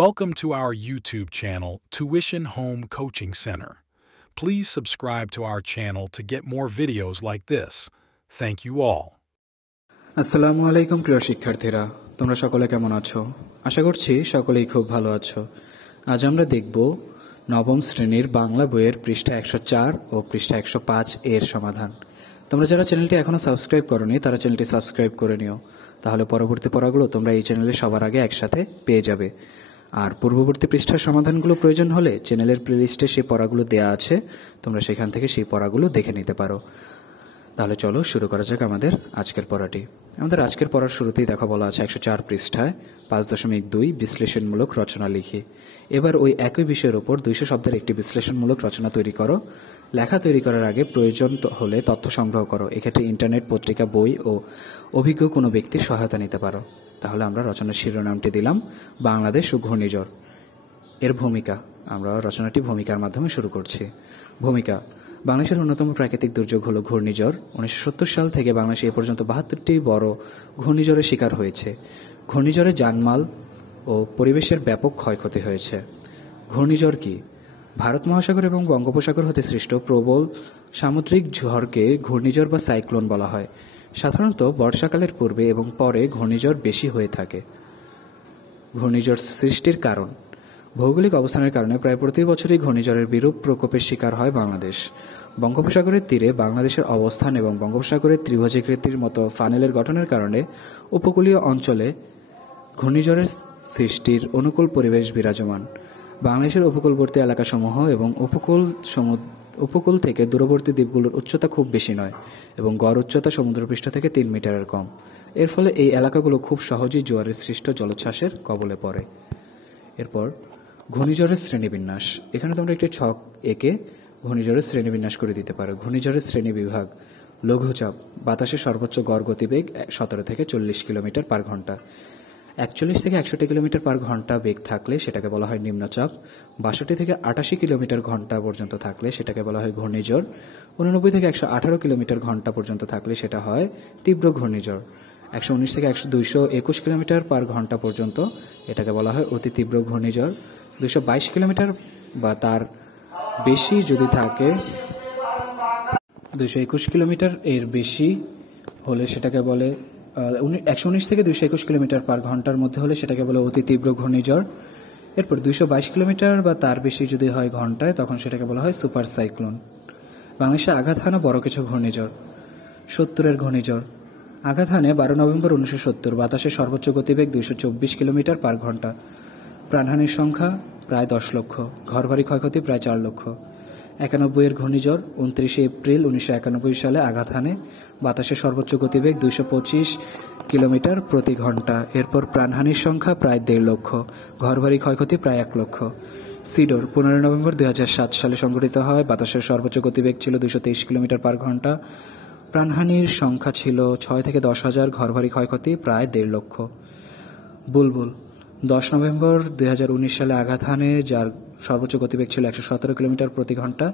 Welcome to our YouTube channel, Tuition Home Coaching Center. Please subscribe to our channel to get more videos like this. Thank you all. আসসালামু আলাইকুম প্রিয় শিক্ষার্থীরা, তোমরা সকলে কেমন আছো? আশা করছি সকলেই খুব ভালো আছো। আজ আমরা দেখব নবম শ্রেণীর বাংলা বইয়ের পৃষ্ঠা 104 ও পৃষ্ঠা 105 এর সমাধান। তোমরা যারা চ্যানেলটি এখনো সাবস্ক্রাইব করোনি তারা চ্যানেলটি সাবস্ক্রাইব করে নিও, তাহলে পরবর্তী পড়াগুলো তোমরা এই চ্যানেলে সবার আগে একসাথে পেয়ে যাবে। আর পূর্ববর্তী পৃষ্ঠার সমাধানগুলো প্রয়োজন হলে চ্যানেলের প্লেলিস্টে সেই পড়াগুলো দেওয়া আছে, তোমরা সেখান থেকে সেই পড়াগুলো দেখে নিতে পারো। তাহলে চলো শুরু করা যাক আমাদের আজকের পড়াটি। আমাদের আজকের পড়ার শুরুতেই দেখা বলা আছে 104 পৃষ্ঠায় 5.2 বিশ্লেষণমূলক রচনা লিখি। এবার ওই একই বিষয়ের উপর 200 শব্দের একটি বিশ্লেষণমূলক রচনা তৈরি করো। লেখা তৈরি করার আগে প্রয়োজন হলে তথ্য সংগ্রহ করো। এক্ষেত্রে ইন্টারনেট, পত্রিকা, বই ও অভিজ্ঞ কোনো ব্যক্তির সহায়তা নিতে পারো। তাহলে আমরা রচনার শিরোনামটি দিলাম বাংলাদেশ ও ঘূর্ণিঝড়। এর ভূমিকা, আমরা রচনাটি ভূমিকার মাধ্যমে শুরু করছি। ভূমিকা: বাংলাদেশের অন্যতম প্রাকৃতিক দুর্যোগ হল ঘূর্ণিঝড়। 1970 সাল থেকে বাংলাদেশে এ পর্যন্ত 72টি বড় ঘূর্ণিঝড়ের শিকার হয়েছে। ঘূর্ণিঝড়ে জানমাল ও পরিবেশের ব্যাপক ক্ষয়ক্ষতি হয়েছে। ঘূর্ণিঝড় কি? ভারত মহাসাগর এবং বঙ্গোপসাগর হতে সৃষ্ট প্রবল সামুদ্রিক ঝড়কে ঘূর্ণিঝড় বা সাইক্লোন বলা হয়। সাধারণত বর্ষাকালের পূর্বে এবং পরে ঘূর্ণিঝড় বেশি হয়ে থাকে। ঘূর্ণিঝড় সৃষ্টির কারণ: ভৌগোলিক অবস্থানের কারণে প্রায় প্রতি বছরই ঘূর্ণিঝড়ের বিরূপ প্রকোপের শিকার হয় বাংলাদেশ। বঙ্গোপসাগরের তীরে বাংলাদেশের অবস্থান এবং বঙ্গোপসাগরের ত্রিভুজাকৃতির মতো ফানেলের গঠনের কারণে উপকূলীয় অঞ্চলে ঘূর্ণিঝড়ের সৃষ্টির অনুকূল পরিবেশ বিরাজমান। বাংলাদেশের উপকূলবর্তী এলাকাসমূহ এবং উপকূল থেকে দূরবর্তী দ্বীপগুলোর উচ্চতা খুব বেশি নয় এবং গড় উচ্চতা সমুদ্রপৃষ্ঠ থেকে 3 মিটারের কম। এর ফলে এই এলাকাগুলো খুব সহজেই জোয়ারের সৃষ্ট জলোচ্ছ্বাসের কবলে পড়ে। এরপর ঘূর্ণিঝড়ের শ্রেণীবিন্যাস। এখানে তোমরা একটি ছক এঁকে ঘূর্ণিঝড়ের শ্রেণীবিন্যাস করে দিতে পারো। ঘূর্ণিঝড়ের শ্রেণী বিভাগ: লঘুচাপ, বাতাসের সর্বোচ্চ গড় গতিবেগ 17 থেকে 40 কিলোমিটার পার ঘন্টা। 41 থেকে 61 কিলোমিটার পার ঘন্টা বেগ থাকলে সেটাকে বলা হয় নিম্নচাপ। 62 থেকে 88 কিলোমিটার ঘন্টা পর্যন্ত থাকলে সেটাকে বলা হয় ঘূর্ণিঝড়। 89 থেকে 118 কিলোমিটার ঘন্টা পর্যন্ত থাকলে সেটা হয় তীব্র ঘূর্ণিঝড়। 119 থেকে 221 কিলোমিটার পার ঘন্টা পর্যন্ত এটাকে বলা হয় অতি তীব্র ঘূর্ণিঝড়। 222 কিলোমিটার বা তার বেশি যদি থাকে, 221 কিলোমিটার এর বেশি হলে সেটাকে বলে 119 থেকে 221 কিলোমিটার পার ঘন্টার মধ্যে হলে সেটাকে বলে অতি তীব্র ঘূর্ণিঝড়। এরপর 222 কিলোমিটার বা তার বেশি যদি হয় ঘন্টায়, তখন সেটাকে বলা হয় সুপার সাইক্লোন। বাংলাদেশে আঘাত হানা বড় কিছু ঘূর্ণিঝড়: 70-এর ঘূর্ণিঝড়। আঘাত হানে 12 নভেম্বর 1970। বাতাসের সর্বোচ্চ গতিবেগ 224 কিলোমিটার পার ঘন্টা। প্রাণহানির সংখ্যা প্রায় 10 লক্ষ। ঘরবাড়ি ক্ষয়ক্ষতি প্রায় 4 লক্ষ। 91-এর ঘূর্ণিঝড়। 29 এপ্রিল 1991 সালে আঘাত হানে। বাতাসের সর্বোচ্চ গতিবেগ 225 কিলোমিটার প্রতি ঘন্টা। এরপর প্রাণহানির সংখ্যা প্রায় 1.5 লক্ষ। ঘরবাড়ি ক্ষয়ক্ষতি প্রায় 1 লক্ষ। সিডর 15 নভেম্বর 2007 সালে সংঘটিত হয়। বাতাসের সর্বোচ্চ গতিবেগ ছিল 223 কিলোমিটার পার ঘন্টা। প্রাণহানির সংখ্যা ছিল 6 থেকে 10 হাজার। ঘরবাড়ি ক্ষয়ক্ষতি প্রায় 1.5 লক্ষ। বুলবুল 10 নভেম্বর 2019 সালে আঘাত হানে, যার সর্বোচ্চ গতিবেগ ছিল 117 কিলোমিটার প্রতি ঘন্টা।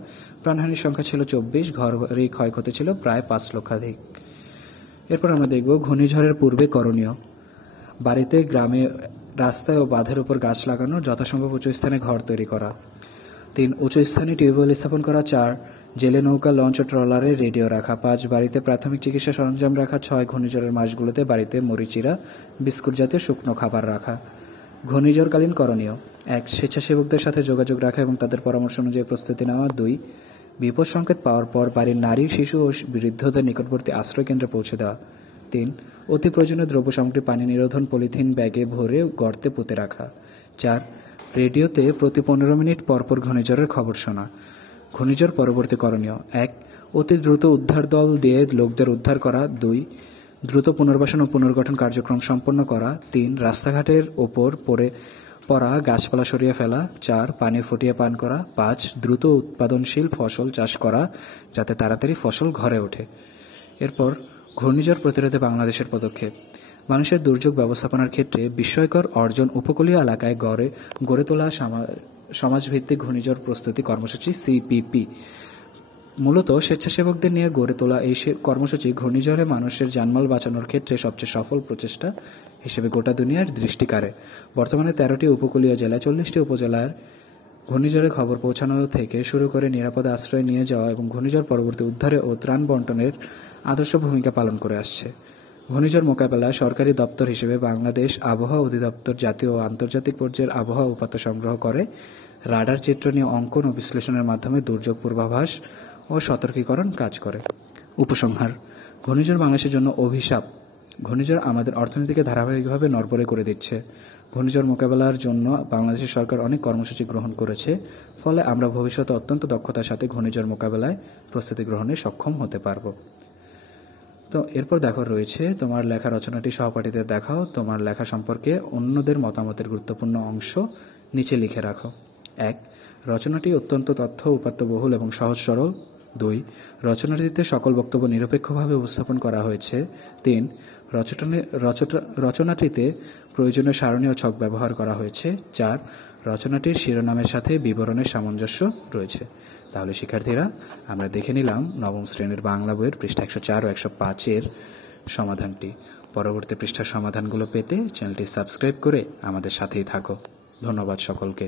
প্রাণহানির সংখ্যা ছিল 24। ঘরবাড়ি ক্ষয়ক্ষতি ছিল প্রায় 5 লক্ষাধিক। এরপর আমরা দেখব ঘূর্ণিঝড়ের পূর্বে করণীয়। বাড়িতে, গ্রামে, রাস্তায় ও বাঁধের উপর গাছ লাগানো। যথাসম্ভব উঁচু স্থানে ঘর তৈরি করা। 3. উঁচু স্থানে টিউবওয়েল স্থাপন করা। 4. জেলে নৌকা, লঞ্চ ও ট্রলারে রেডিও রাখা। 5. বাড়িতে প্রাথমিক চিকিৎসা সরঞ্জাম রাখা। 6. ঘূর্ণিঝড়ের মাসগুলোতে বাড়িতে মরিচিরা, বিস্কুট জাতীয় শুকনো খাবার রাখা। ঘূর্ণিঝড়কালীন করণীয়: 1. স্বেচ্ছাসেবকদের সাথে যোগাযোগ রাখা এবং তাদের পরামর্শ অনুযায়ী প্রস্তুতি নেওয়া। 2. বিপদ সংকেত পাওয়ার পর বাড়ির নারী, শিশু ও বৃদ্ধদের নিকটবর্তী আশ্রয় কেন্দ্রে পৌঁছে দেওয়া। 3. অতি প্রয়োজনীয় দ্রব্য সামগ্রী পানি নিরোধন পলিথিন ব্যাগে ভরে গর্তে পুঁতে রাখা। 4. রেডিওতে প্রতি 15 মিনিট পরপর ঘূর্ণিঝড়ের খবর শোনা। ঘূর্ণিঝড় পরবর্তী করণীয়: 1. অতি দ্রুত উদ্ধার দল দিয়ে লোকদের উদ্ধার করা। 2. দ্রুত পুনর্বাসন ও পুনর্গঠন কার্যক্রম সম্পন্ন করা। 3. রাস্তাঘাটের ওপর পড়া গাছপালা সরিয়ে ফেলা। 4. পানি ফুটিয়ে পান করা। 5. দ্রুত উৎপাদনশীল ফসল চাষ করা যাতে তাড়াতাড়ি ফসল ঘরে ওঠে। এরপর ঘূর্ণিঝড় প্রতিরোধে বাংলাদেশের পদক্ষেপ। মানুষের দুর্যোগ ব্যবস্থাপনার ক্ষেত্রে বিস্ময়কর অর্জন উপকূলীয় এলাকায় গড়ে তোলা সমাজভিত্তিক ঘূর্ণিঝড় প্রস্তুতি কর্মসূচি CPP। মূলত স্বেচ্ছাসেবকদের নিয়ে গড়ে তোলা এই কর্মসূচি ঘূর্ণিঝড়ে মানুষের জানমাল বাঁচানোর ক্ষেত্রে সবচেয়ে সফল প্রচেষ্টা হিসেবে গোটা দুনিয়ার দৃষ্টি কাড়ে। বর্তমানে 13টি উপকূলীয় জেলায় 40টি উপজেলার ঘূর্ণিঝড়ের খবর পৌঁছানো থেকে শুরু করে নিরাপদ আশ্রয় নিয়ে যাওয়া এবং ঘূর্ণিঝড় পরবর্তী উদ্ধারে ও ত্রাণ বন্টনের আদর্শ ভূমিকা পালন করে আসছে। ঘূর্ণিঝড় মোকাবেলায় সরকারি দপ্তর হিসেবে বাংলাদেশ আবহাওয়া অধিদপ্তর জাতীয় ও আন্তর্জাতিক পর্যায়ের আবহাওয়া উপাত্ত সংগ্রহ করে রাডার চিত্র নিয়ে অঙ্কন ও বিশ্লেষণের মাধ্যমে দুর্যোগ পূর্বাভাস ও সতর্কীকরণ কাজ করে। উপসংহার: ঘূর্ণিঝড় বাংলাদেশের জন্য অভিশাপ। ঘূর্ণিঝড় আমাদের অর্থনীতিকে ধারাবাহিকভাবে নড়বড়ে করে দিচ্ছে। ঘূর্ণিঝড় মোকাবেলার জন্য বাংলাদেশের সরকার অনেক কর্মসূচি গ্রহণ করেছে, ফলে আমরা ভবিষ্যতে অত্যন্ত দক্ষতার সাথে ঘূর্ণিঝড় মোকাবেলায় প্রস্তুতি গ্রহণে সক্ষম হতে পারব। তো এরপর দেখো রয়েছে তোমার লেখা রচনাটি সহপাঠীদের দেখাও। তোমার লেখা সম্পর্কে অন্যদের মতামতের গুরুত্বপূর্ণ অংশ নিচে লিখে রাখো। 1. রচনাটি অত্যন্ত তথ্য উপাত্তবহুল এবং সহজ সরল। 2. রচনাটিতে সকল বক্তব্য নিরপেক্ষভাবে উপস্থাপন করা হয়েছে। 3. রচনাটিতে প্রয়োজনীয় সারণী ও ছক ব্যবহার করা হয়েছে। 4. রচনাটির শিরোনামের সাথে বিবরণের সামঞ্জস্য রয়েছে। তাহলে শিক্ষার্থীরা, আমরা দেখে নিলাম নবম শ্রেণীর বাংলা বইয়ের পৃষ্ঠা 104 ও 105-এর সমাধানটি। পরবর্তী পৃষ্ঠার সমাধানগুলো পেতে চ্যানেলটি সাবস্ক্রাইব করে আমাদের সাথেই থাকো। ধন্যবাদ সকলকে।